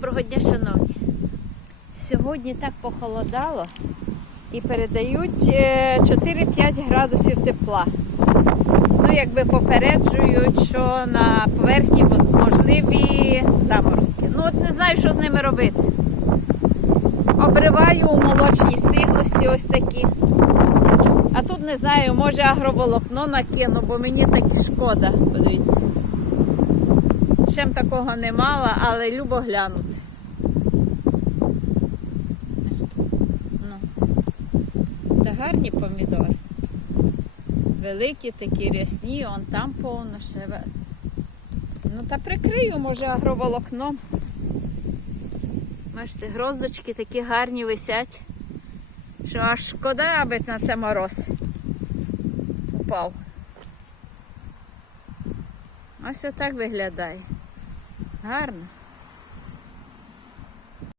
Доброго дня, шановні. Сьогодні так похолодало і передають е, 4-5 градусів тепла. Ну, якби попереджують, що на поверхні можливі заморозки. Ну, от не знаю, що з ними робити. Обриваю у молочній стиглості ось такі. А тут не знаю, може агроволокно накину, бо мені так шкода. Подивіться. Ще такого не мала, але любо глянути. Ну. Та гарні помідори. Великі такі рясні, он там повно ще. Ну та прикрию, може, агроволокном. Бачите, гроздочки такі гарні висять, що аж шкода, аби на це мороз упав. Ось отак виглядає. Гарно.